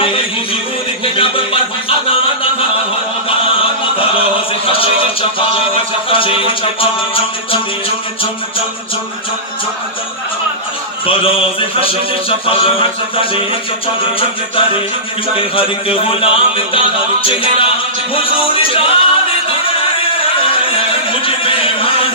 حضور کے لب پر اذان ہوگا بروز حشر شفاعت کرے بروز حشر شفاعت کرے کیونکہ ہر ایک غلام کا چہرہ حضور جانتا ہے مجھ پہ پڑھ